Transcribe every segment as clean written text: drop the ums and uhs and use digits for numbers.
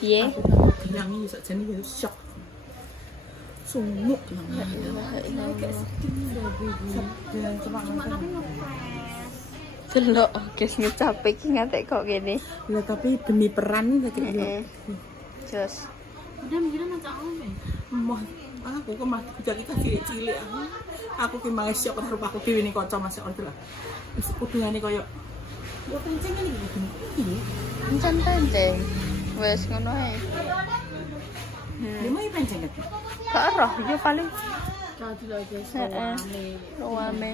Piye? Aku bilangi sakjane ya syok. Sumuk nang. Cuma tapi ngepres. Delok guys ngecape iki ngantek kok kene. Lah tapi demi peran iki kayak Jos. Udah mikirnya macam apa? Mah aku kok mah jadi cilik aku ki malah syok karo aku dhewe ning kanca Mas Ondra. Wis kudungane koyo yo kenceng ngene iki. Encen-encen. Wes ngono ae. Lima iki kenceng kan. Gak roh yo paling Jadi lo guys, heeh. Ruame.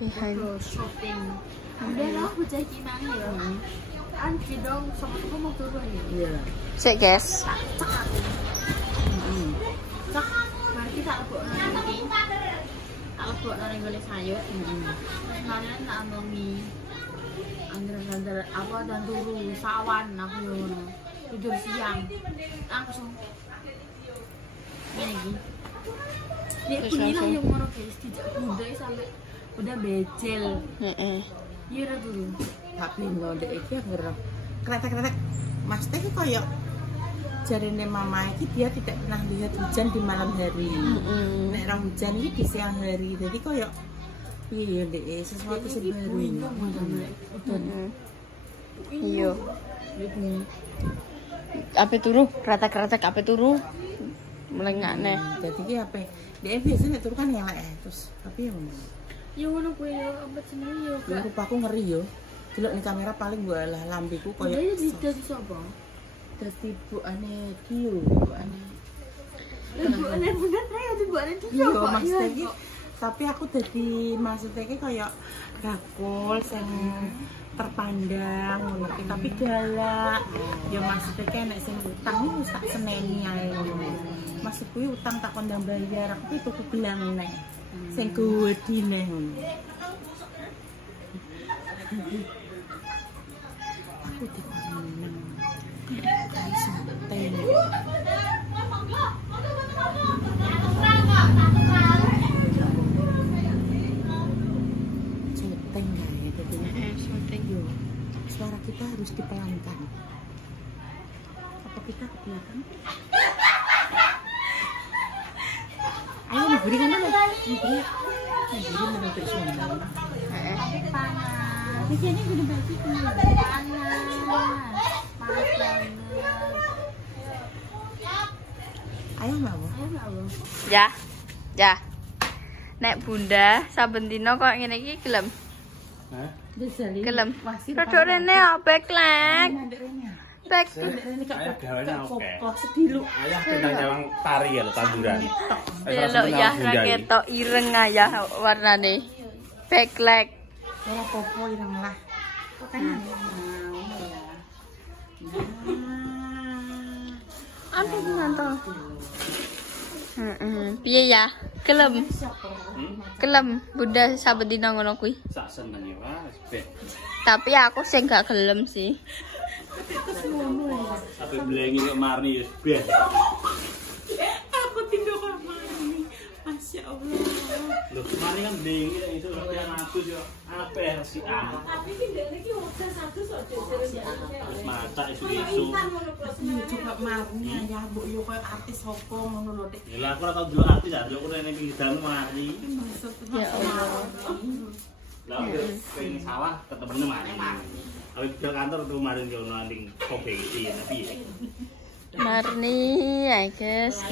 Behind. shopping. Udah lah, aku jadi gimana ya? Anji dong, sama aku mau turun ya. Iya. Cek guys. Cak, mari kita lebok nanti. Tak lebok nanti boleh sayur. Kalian tak ambil mie. Anggaran apa dan turu sawan aku yono. 7 siang langsung ini lagi. Dia punya yang ngono guys, tidak muda sampai udah becel. Heeh. Iya udah dulu. Tapi ngondek iki anggere kretek-kretek. Mas teh koyo jarene mama iki dia tidak pernah lihat hujan di malam hari. Nek ra hujan iki di siang hari. Jadi koyo piye ya Ndek, sesuatu sing baru. Iya. Ape turu? Kretek-kretek ape turu? Melengakne. Jadi ki ape? Dia biasanya turu kan elek terus tapi ya Ya ngono kuwi yo ambet sendiri yo. ya rupaku ngeri yo. Delok ning kamera paling gua lah lambeku koyo Dia jadi sapa? dadi bukane Dio, bukane. Buane bener ya buane dia. Iya, maksudnya iki tapi aku dadi maksudnya iki koyo gakul sing terpandang ngono ki tapi galak. Ya maksudnya ki nek sing utang iki tak seneni ae ngono. Maksudku utang tak kondang bayar, aku tuku gelang nek sing gedine ngono. Aku dikoneng. Kan santai. Syuting ya, jadinya Syuting. yo. Suara kita harus dipelankan. Apa kita ke belakang? Ayo memberi kan memberi. Memberi menutup suara. Heeh. Panas. Biasanya gede banget panas. Panas banget. Ayo mau. Ayo enggak lo? Ya. Ya. Nek Bunda saben dina kok ngene iki gelem. Hah? Gelem. Rodok rene backleg. Back. Ayah gawane oke. Sedilu. Ayah bintang nyawang tari ya lho tanduran. Delok ya ra ketok ireng ayah warnane. Backleg. Ora popo ireng lah. Kan Anu mantap. Piye ya? Gelem. Gelem Bunda saben dina ngono kuwi. Sak seneng ya wis bek. Tapi aku sing gak gelem sih. Tapi blengi kok marni ya bes. aku tidur kamar ini. Masya Allah. Lho mari kan blengi nek iso 200 yo apeh resikan. Tapi tidak lagi udah satu soal Wis masak isu-isu. Coba marni ya mbok yo koyo artis opo ngono lho Dik. Ya lah aku ora tau ndelok artis ya, ndelok rene pinggir dalan mari. Ya Allah. Lah pengen sawah ketemene mari. Awit ke kantor tuh kemarin yo nanding kompetisi ya tapi ya. Marni, ay guys.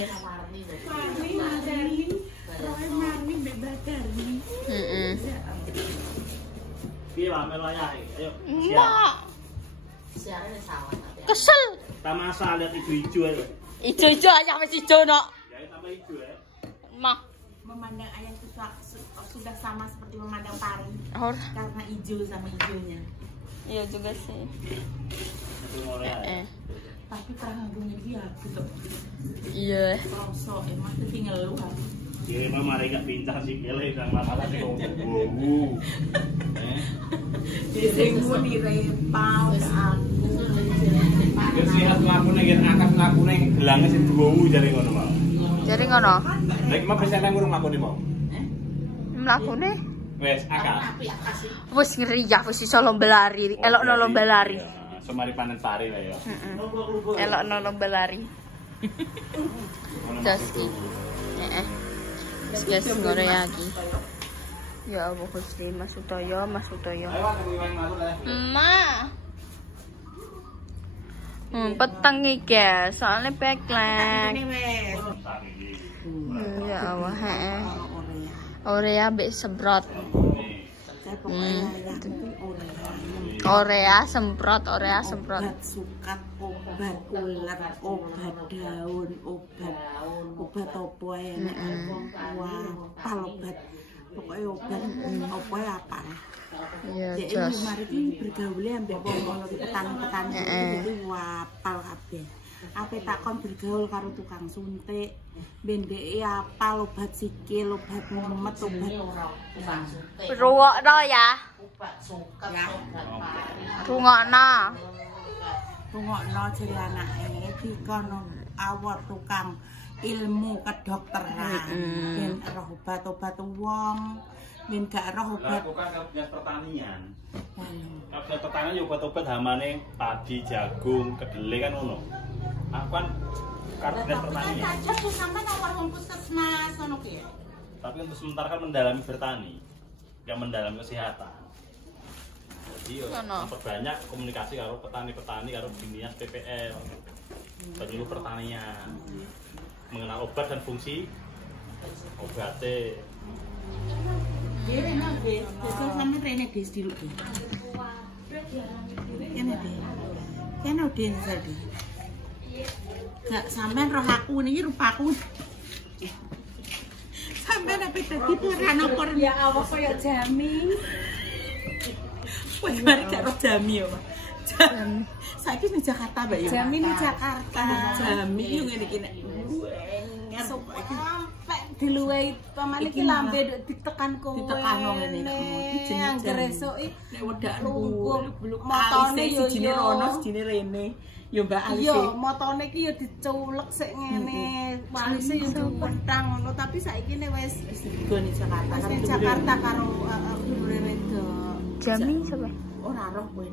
Marni bebadarni. Piye wae melu ya. Ayo. Enggak. Kesel. Tamasa lihat ijo-ijo ayo. Ijo-ijo aja wis ijo no. Ya tambah ijo ya. Memandang Mah. ayam itu sudah sama seperti memandang pari Ora. karena hijau sama hijaunya. Iya juga sih. Itu ngore ya. Tapi terang ngagungnya dia gitu. Iya. Rosok emang itu tinggal lu kan. Ya emang mari gak pintar sih kele nang masalah sing ngomong. Disengmu di repau aku. Ya sehat lakune yen akeh lakune gelange sing duwu jare ngono mau. Jadi ngono. Lek mah bisa nang ngurung lakune mau. Mlakune Wes, akak. Wis ngeri ya, wis iso lomba lari. Elokno lomba lari. Semari panen pari lah ya. Elokno lomba lari. Terus iki. Guys, ngore lagi. Ya Allah Gusti, Mas Utoyo. Ma. Peteng iki ya, soalnya backlash. Ya Allah, heeh. Orea mbek semprot. Orea semprot. Obat sukat, obat ulet, obat daun, obat opo ae. Wah, obat. Pokoknya obat opo apa. Ya, jadi mari iki bergaul ambek wong petani-petani itu wapal kabeh. Ape takon bergaul karo tukang suntik, bendeke apal obat sikil, obat mumet, obat ruwokno ya. Ya. Rungokno jare anake dikono awak tukang ilmu kedokteran. Ben roh obat-obat wong. Ben gak roh obat. Bukan Kabinat Pertanian. Kabinat Pertanian yo obat-obat hamane padi, jagung, kedelai kan ngono. Aku kan Kabinat Pertanian. Saja tuh sampai nawar puskesmas ngono ki. Tapi untuk sementara kan mendalami bertani. Yang mendalami kesehatan. Jadi memperbanyak komunikasi karo petani-petani karo Dinas PPL. Penyuluh pertanian. Mengenal obat dan fungsi obatnya. Ini nabe, besok sampe rene des dulu deh. Ini deh, ini udah tadi. Gak sampean roh aku nih rupaku. Sampean apa tadi peran apa ya awak koyo jami. Wah, mari gak roh jami ya, Pak. Saiki ning Jakarta, Mbak ya. Jami ning Jakarta. Jami yo ngene iki nek. Sampai diluwei pamane iki lambe ditekan kowe. Ditekano ngene iki jenenge gresuk iki nek wedak bluk motone yo sijine rono sijine rene. Yo Mbak Alise. Yo motone iki yo diculek sik ngene. Alise yo pentang ngono tapi saiki ne wis digone Jakarta. Wis Jakarta karo dulure wedok. Jami sapa? Ora roh kowe.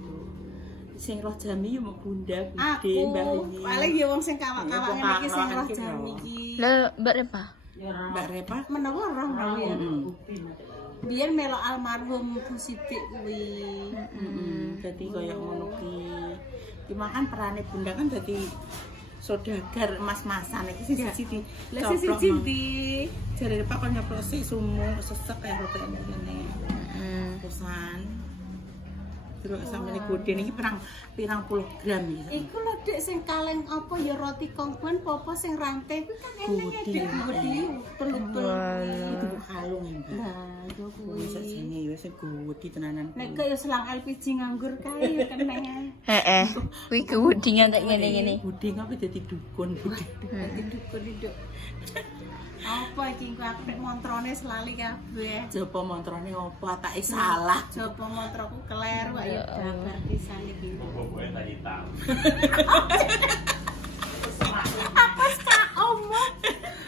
Sing roh jami yo mok bunda gede Mbak iki. Paling yo wong sing kawak-kawak ngene iki sing roh jami iki. Lah Mbak Repa. Mbak Repa menawa roh ya. Biyen melok almarhum Bu Sidik kuwi. Dadi koyo ngono ki. Cuma kan perane bunda kan dadi saudagar mas-masan iki siji. Lah siji ndi? Jare Pak kon nyoprosi sumur sesek kaya roti ngene. Pesan. Terus sampe gede niki pirang puluh gram ya. Iku lho Dik sing kaleng apa ya roti kongkon apa sing rantai kuwi kan eneng gede teluk-teluk. Itu kalung ya. Lah yo kuwi sakjane wis gede tenanan. Nek kaya selang LPG nganggur kae ya keneng. Heeh. Kuwi kewedingan kayak ngene-ngene. Buding apa dadi dukun buding. Dadi dukun itu. Apa iki aku nek montrone selali kabeh. Jopo montrone opo tak salah. Jopo montroku keler wae ya babar pisan iki. Boboke tak hitam. Apa sak omong?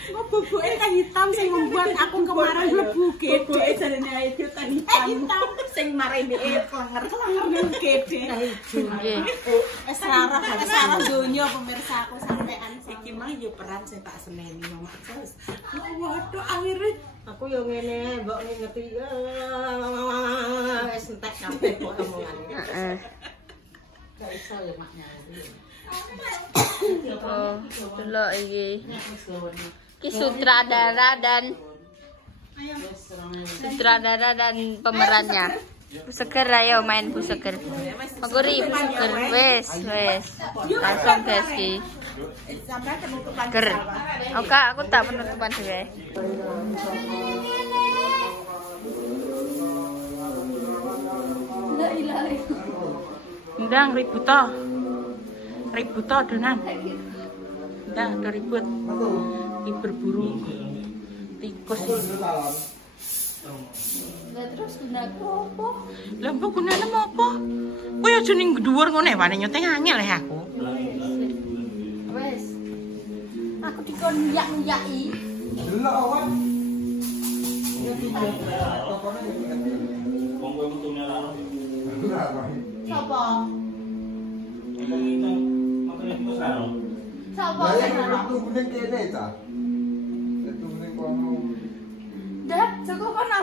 Boboke tak hitam sing membuat aku kemarin mlebu gede. Boboke jarene ae tak hitam sing marene klenger gede. Nggih. Wis ora donya pemirsa aku sampean iki mah yo peran sing tak seneni Mama Jos. Waduh akhire aku yo ngene mbok ngerti. Wis entek kabeh kok omongane. Heeh. Gak iso ya maknya. Oh, delok iki. Ki sutradara dan pemerannya. Bu Seger ayo main Bu Seger. Aku ri Bu Seger wes. Langsung guys ki. Ger. Oke, aku tak penutupan dhewe. La ilaha illallah. Ndang ribut to donan. Ndang do ribut. Iki berburu tikus. Lah terus gunaku apa? Lah mbok gunane apa? Kowe aja ning dhuwur ngene wane nyoteng angel ya aku. Wes. Aku dikon nyak-nyaki. Ya Wong kowe metune laro. Sopo? Itu metune iku laro. Sopo? Kuning kene ta. Kuning kono. Dah, Joko kono.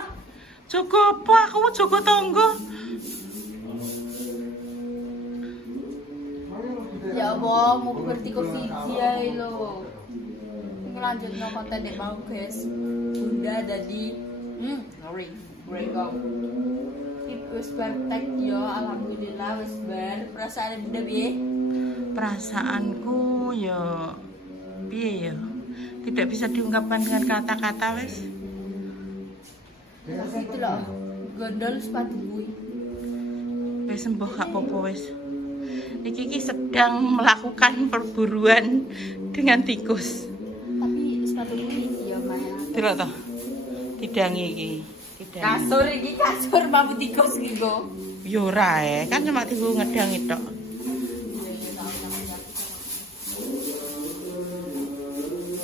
Joko apa? Aku mau Joko tonggo. Ya apa, mau berarti kok siji ae lho. Ngelanjutno konten nek mau, guys. Bunda dadi ring go. Wis bar tek yo, alhamdulillah wis bar. Perasaan Bunda piye? Perasaanku ya piye ya? Tidak bisa diungkapkan dengan kata-kata wis. Itu loh, gondol sepatu kuwi. Wis sembuh gak apa-apa wis. Iki sedang melakukan perburuan dengan tikus. Tapi sepatu kuwi ya main. Delok to. Didangi iki. Kasur iki kasur mampu tikus iki go. Yo ora kan cuma dienggo ngedangi tok.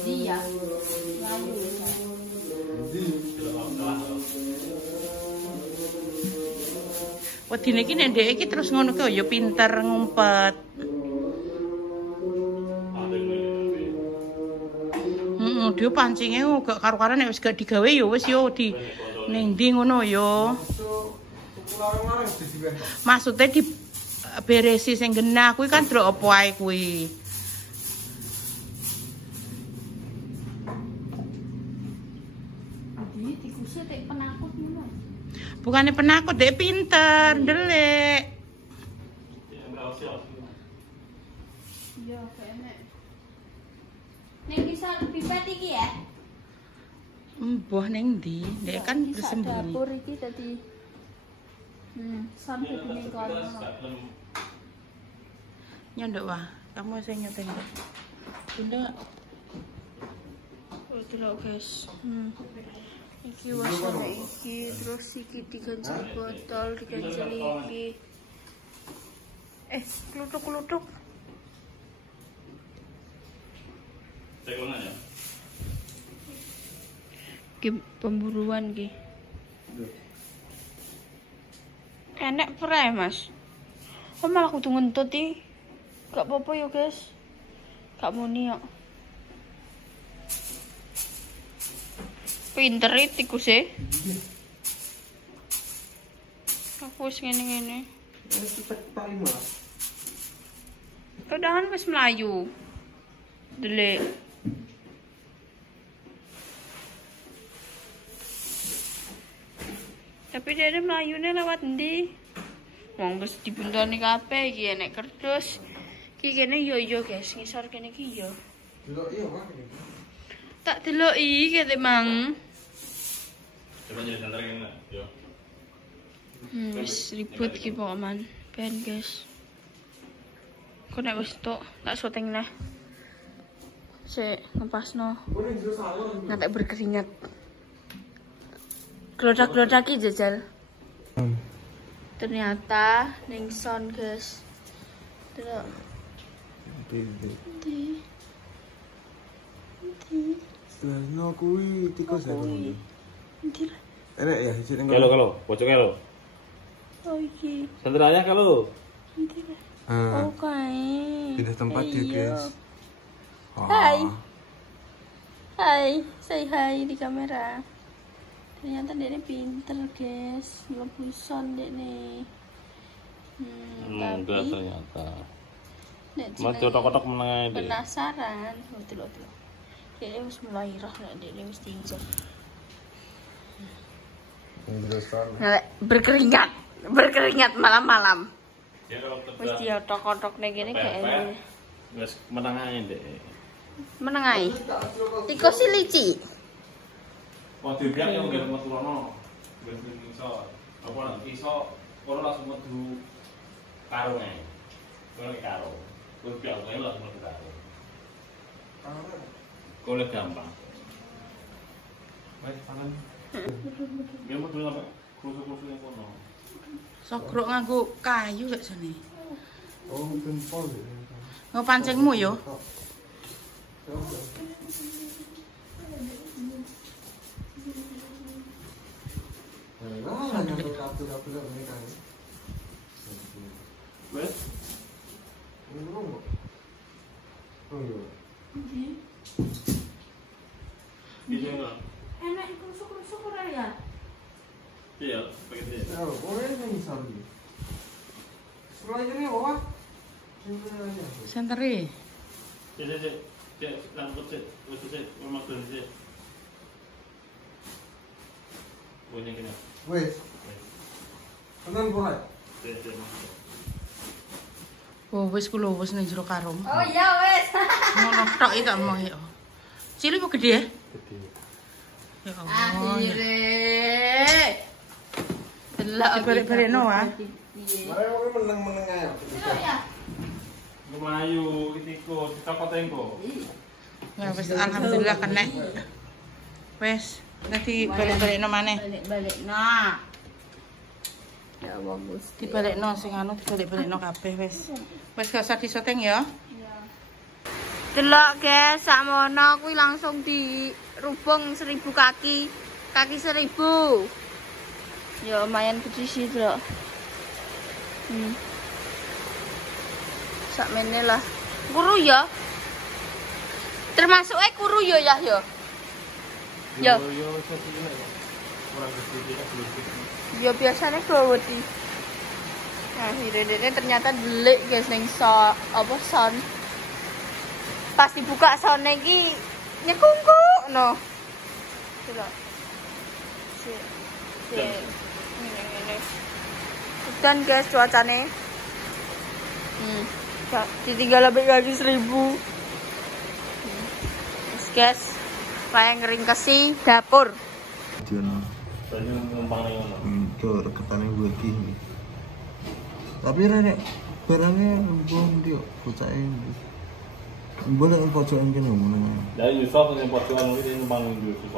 Iya. Wedine iki nek ndek iki terus ngono ki ya pinter ngumpet. Dia pancingnya gak karu-karuan nek wis gak digawe ya wis yo di ning ndi ngono ya. Maksudnya di beresi sing genah kuwi kan delok apa ae kuwi. Jadi tikusnya tek penakut ngono. Bukannya penakut, dek pinter, ndelik. Iya, kayaknya. Nek bisa lebih pet iki ya. Mbah ning ndi? Dek kan bersembunyi. Dapur iki tadi. Sampai ning kono. Nyondok wah, kamu sing nyoteng. Bunda. Oh, delok guys. Iki wasana iki, terus iki diganjel botol, diganjel iki. Kluthuk-kluthuk. Cekonan ya. Ki pemburuan ki. Enek perae, Mas. Kok malah kudu ngentut iki? Gak apa-apa ya, guys. Gak muni kok. Pinter tikus e. Aku wis ngene-ngene. Padahal wis mlayu. Delik. Tapi dia melayune lewat ndi? Wong wis dibuntoni kabeh iki enek kerdus. Iki kene yo guys, ngisor kene iki yo. Deloki apa? Tak deloki kete mang. Coba jadi santai kene, yo. Wis ribut iki pokokan. Ben guys. Kok nek wis tok, tak syuting neh. Sik ngepasno. Ngantek berkeringat. Glodak-glodak iki jajal. Ternyata ning sound guys. Delok. Di. Selesai kuwi tikus ya. Ndi lah. Enak ya, sini Kalau, pojoknya lo. Oh iki. Santeranya kalau. Ndi lah. Oh kae. Pindah tempat ya, guys. Hai. Hai, say hi di kamera. Ternyata dia pinter, guys. Mlebu son dekne. Enggak Tapi ternyata. nek Mau kotok-kotok menengah deh. penasaran, delok. Kayaknya wis mulai roh nek dekne wis diinjak. Berkeringat malam-malam. Ya kalau Wis diotok-otok ning kene kayaknya wis menengah deh. menengai. Tikus si lici. Mau dibiak yang nggak metu rono, nggak iso. Apa nanti iso, kalau langsung metu karungnya, kalau karo, kalau biak langsung metu karung. Kalau gampang. Baik, tangan. Dia metu apa? Kursus yang kono. Sogrok nganggo kayu gak jane. Oh, tempol. Nggo pancingmu yo. Bisa enggak? Enak iku syukur ya. Iya, pakai dia. Oh, boleh nih sorry. Setelah ini apa? Senteri. Cek, rambut cek, cek, memang tuh cek. Bunyi gini. Wes. Tenan boleh. Cek. Oh, wis kulo wis nang jero karung. Oh iya wes. Ngono tok iki tak mau ya. Cilik kok gede ya? Gede. Ya Allah. Akhire. Delok Dibalik-balikno wae. Mare wong meneng-meneng ae. Lumayu, itiko, dicopot engko. Ya wis alhamdulillah kena. Wis, nanti balik-balikno maneh. Balik-balikno. Ya bagus. Dibalikno sing anu dibalik-balikno kabeh wis. Wis gak usah disoteng ya. Delok guys, sakmono kuwi langsung dirubung 1000 kaki. Kaki 1000. Ya lumayan gede sih, Delok. Sakmene lah. Kuru ya. Termasuk kuru ya ya. Yo. Yo, satu ini ya. Kurang gede kan belum gede. Ya biasanya gawati. Nah, ini ternyata delik guys ning son. Pas dibuka sone iki nyekungkuk no. Delok. Ini. Dan guys cuacane. Ditinggal lebih lagi 1000. Guys, layang ringkesi dapur. Jono. Banyu numpang ning ngono. Itu reketane gue iki. Tapi rene barangnya belum dia bocah ini. Boleh pojokan kene ngono. Dari Yusuf yang pojokan iki numpang ning Yusuf.